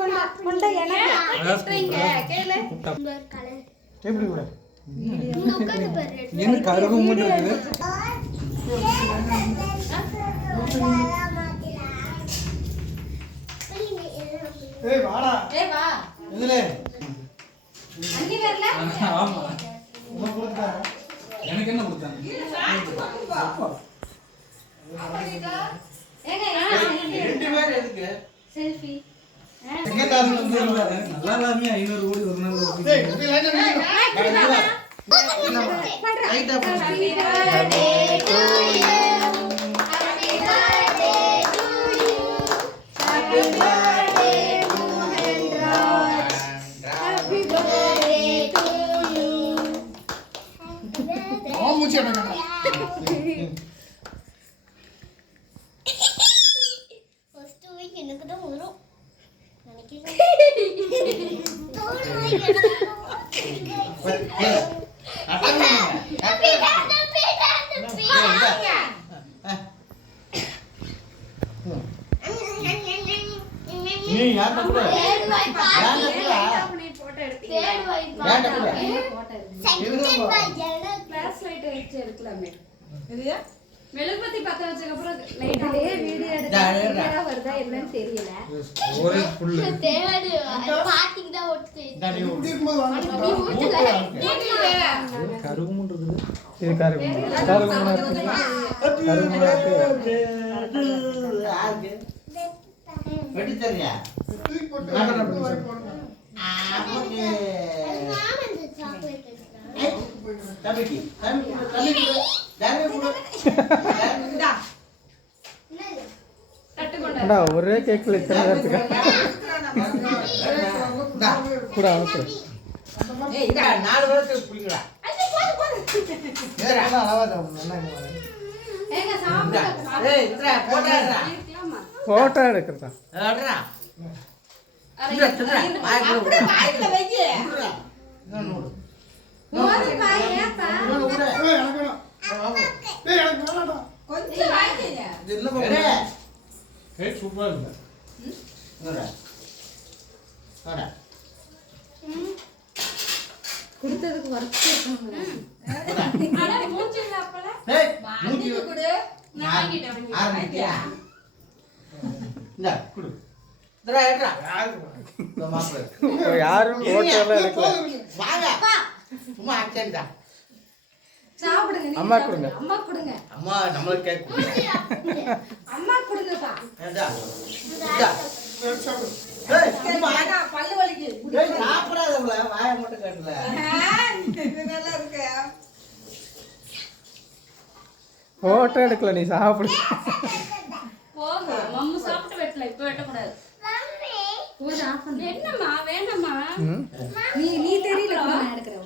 கொண்ட எனக்கு கேளு எப்படி கூட என்ன கருவு மூணு இருக்குது ஏய் வாடா வா இதுல அண்ணி வரல ஆமா உனக்கு கொடுத்தா எனக்கு என்ன கொடுத்தாங்க ரெண்டு பேர் எதுக்கு செல்ஃபி எங்க காரணம் வந்து நல்லா இல்லாம 500 கோடி ஒரு நாள் டேய் இது லைட்டா லைட்டா நீ யார் கூட போட்டோ எடுக்கலாமே மெழுகுபத்தி பத்த வச்சதுக்கு அப்புறம் லைட்லயே வீடியோ எடுத்தா வருதா என்னன்னு தெரியல ஒரே ஃபுல் தேடு பாட்டிக்கு தான் ஓட்டு டாடி ஊட்டிக்கும்போது வாங்க கருகுமுன்றது இது கருகுமுனா இருக்கு ஆர்க்கு வெட்டி தரியா ஆமாக்கு மாமன் சாக்லேட் தம்பிக்கு டாடி கூட கட்டுக்கொண்டா ஒரே கேக்ல இத்தனை நேரத்துக்கு கூட அனுப்பு ஏய் இதா 4 வருஷத்துக்கு புடிங்கடா ஏறா அளவாத நல்லா ஏங்க சாப்பிடு ஏய் இதா போடாதடா போட்டோ எடுக்கிறதா அடடா அப்படியே வாய்க்குள்ள வைங்க நோடு போது பாய் ஏப்பா ஏய் எனக்கு வேணாம் ஏய் எனக்கு வேணாம்டா கொஞ்சம் வாய்க்கங்க இது என்ன போறே ஏய் சூப்பரா இருக்கு என்னடா வாடா குடுத்ததுக்கு வர்க் இருக்காங்க அட மூஞ்சில அப்பல ஏய் மூஞ்சி குடு நான் வாங்கிட்டேன் ஆரம்பிச்சியா இந்தா குடு இதரா ஏட்றா இந்த மாப்ள யாரும் போட்டோ எல்லாம் எடுக்கல வாங்க சும்மா ஆச்சேன்டா சாப்பிடுங்க நீங்க அம்மா கொடுங்க. அம்மா கொடுங்க அம்மா நம்மளுக்கு கேக்கு அம்மா கொடுங்கப்பா ஏண்டா இந்தா ஏய் சும்மா பல்லு வலிக்கு ஏய் சாப்பிடாதவள வாயை மட்டும் கட்டல இது நல்லா இருக்கு போட்டோ எடுக்கல நீ சாப்பிடு போங்க மம்மு சாப்பிட்டு வெட்டல இப்ப வெட்ட கூடாது போது ஆஃப் பண்ணு என்னம்மா வேணாம்மா நீ தெரியல நான் எடுக்கறேன்